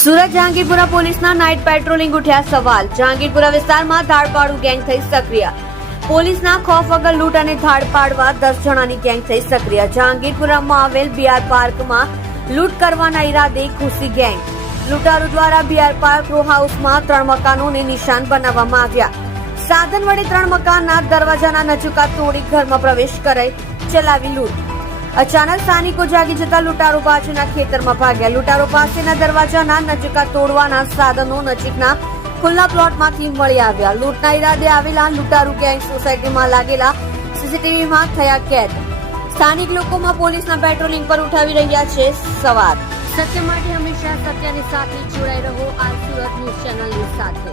સુરત જહાંગીરપુરા પોલીસના night patrolling ઉઠ્યા સવાલ. જહાંગીરપુરા વિસ્તારમાં ધાડપાડુ ગેંગ થઈ સક્રિય. પોલીસના ખોફ વગર લૂંટ અને ધાડ પાડવા 10 જણાની ગેંગ થઈ સક્રિય. જહાંગીરપુરામાં આવેલ બીઆર પાર્કમાં લૂંટ કરવાના ઈરાદે ઘૂસી ગેંગ. લૂંટારૂ દ્વારા બીઆર પાર્ક રો હાઉસમાં 3 મકાનોને નિશાન બનાવવામાં આવ્યા. સાધન વડે 3 મકાનના દરવાજાના નજુકા તોડી ઘરમાં પ્રવેશ કરી ચલાવી લૂંટ. અચાનક સ્થાનિકો જાગી જતા લૂંટારો બાજુના ખેતરમાં ભાગ્યા. લૂંટારો પાસેના દરવાજાના નજુકા તોડવાના સાધનો નજીકના ખુલ્લા પ્લોટમાંથી મળી આવ્યા. લૂંટના ઈરાદે આવેલા લૂંટારૂ ગેંગ સોસાયટીમાં લાગેલા સીસીટીવીમાં થયા કેદ. સ્થાનિક લોકોમાં પોલીસના પેટ્રોલિંગ પર ઉઠાવી રહ્યા છે સવાલ. સત્ય માટે હંમેશા સત્યની સાથે જોડાઈ રહો. આ સુરત ન્યૂઝ ચેનલની સાથે.